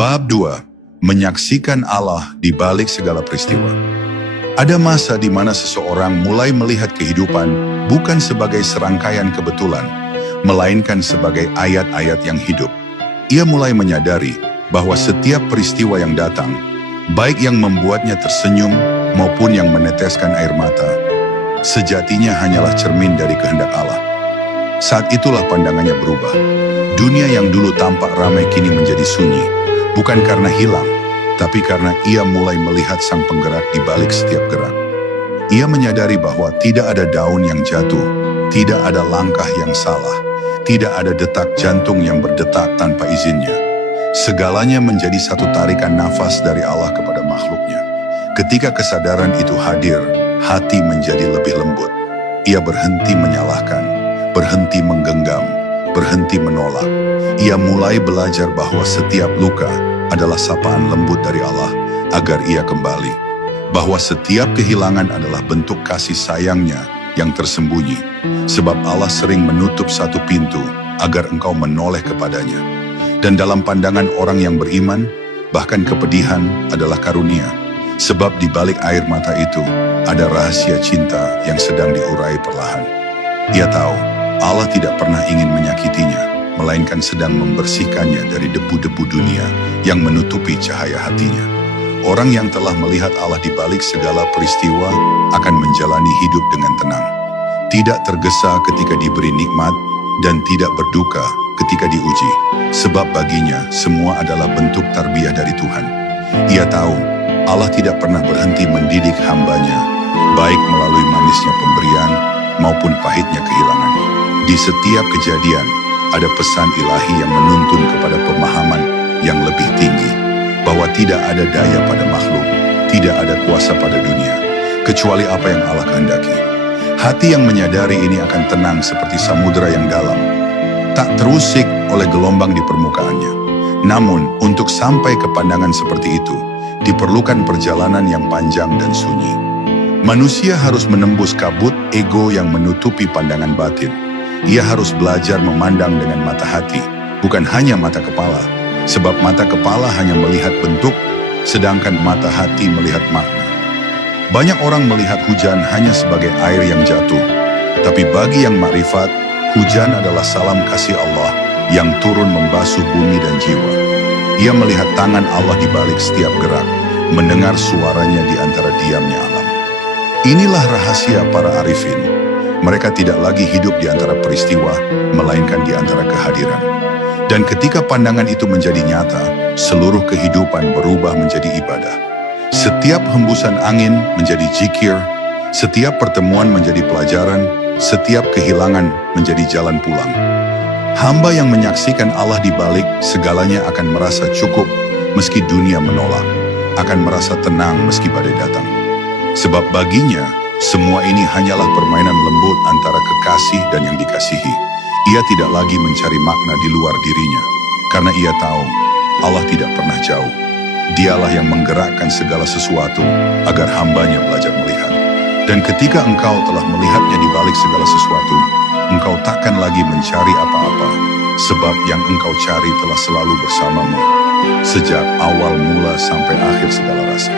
Bab 2. Menyaksikan Allah di balik segala peristiwa. Ada masa di mana seseorang mulai melihat kehidupan bukan sebagai serangkaian kebetulan, melainkan sebagai ayat-ayat yang hidup. Ia mulai menyadari bahwa setiap peristiwa yang datang, baik yang membuatnya tersenyum maupun yang meneteskan air mata, sejatinya hanyalah cermin dari kehendak Allah. Saat itulah pandangannya berubah. Dunia yang dulu tampak ramai kini menjadi sunyi, bukan karena hilang, tapi karena ia mulai melihat sang penggerak di balik setiap gerak. Ia menyadari bahwa tidak ada daun yang jatuh, tidak ada langkah yang salah, tidak ada detak jantung yang berdetak tanpa izinnya. Segalanya menjadi satu tarikan nafas dari Allah kepada makhluknya. Ketika kesadaran itu hadir, hati menjadi lebih lembut. Ia berhenti menyalahkan, berhenti menggenggam, berhenti menolak. Ia mulai belajar bahwa setiap luka adalah sapaan lembut dari Allah agar ia kembali. Bahwa setiap kehilangan adalah bentuk kasih sayangnya yang tersembunyi. Sebab Allah sering menutup satu pintu agar engkau menoleh kepadanya. Dan dalam pandangan orang yang beriman, bahkan kepedihan adalah karunia. Sebab di balik air mata itu ada rahasia cinta yang sedang diurai perlahan. Ia tahu Allah tidak pernah ingin menyakitinya, melainkan sedang membersihkannya dari debu-debu dunia yang menutupi cahaya hatinya. Orang yang telah melihat Allah di balik segala peristiwa akan menjalani hidup dengan tenang. Tidak tergesa ketika diberi nikmat dan tidak berduka ketika diuji. Sebab baginya semua adalah bentuk tarbiyah dari Tuhan. Ia tahu Allah tidak pernah berhenti mendidik hambanya, baik melalui manisnya pemberian maupun pahitnya kehilangan. Di setiap kejadian, ada pesan ilahi yang menuntun kepada pemahaman yang lebih tinggi, bahwa tidak ada daya pada makhluk, tidak ada kuasa pada dunia, kecuali apa yang Allah kehendaki. Hati yang menyadari ini akan tenang seperti samudera yang dalam, tak terusik oleh gelombang di permukaannya. Namun, untuk sampai ke pandangan seperti itu, diperlukan perjalanan yang panjang dan sunyi. Manusia harus menembus kabut ego yang menutupi pandangan batin. Ia harus belajar memandang dengan mata hati, bukan hanya mata kepala. Sebab mata kepala hanya melihat bentuk, sedangkan mata hati melihat makna. Banyak orang melihat hujan hanya sebagai air yang jatuh. Tapi bagi yang makrifat, hujan adalah salam kasih Allah yang turun membasuh bumi dan jiwa. Ia melihat tangan Allah di balik setiap gerak, mendengar suaranya di antara diamnya alam. Inilah rahasia para arifin. Mereka tidak lagi hidup di antara peristiwa, melainkan di antara kehadiran. Dan ketika pandangan itu menjadi nyata, seluruh kehidupan berubah menjadi ibadah. Setiap hembusan angin menjadi zikir, setiap pertemuan menjadi pelajaran, setiap kehilangan menjadi jalan pulang. Hamba yang menyaksikan Allah di balik segalanya akan merasa cukup meski dunia menolak, akan merasa tenang meski badai datang. Sebab baginya, semua ini hanyalah permainan lembut antara kekasih dan yang dikasihi. Ia tidak lagi mencari makna di luar dirinya, karena ia tahu Allah tidak pernah jauh. Dialah yang menggerakkan segala sesuatu agar hambanya belajar melihat. Dan ketika engkau telah melihatnya di balik segala sesuatu, engkau takkan lagi mencari apa-apa, sebab yang engkau cari telah selalu bersamamu, sejak awal mula sampai akhir segala rasa.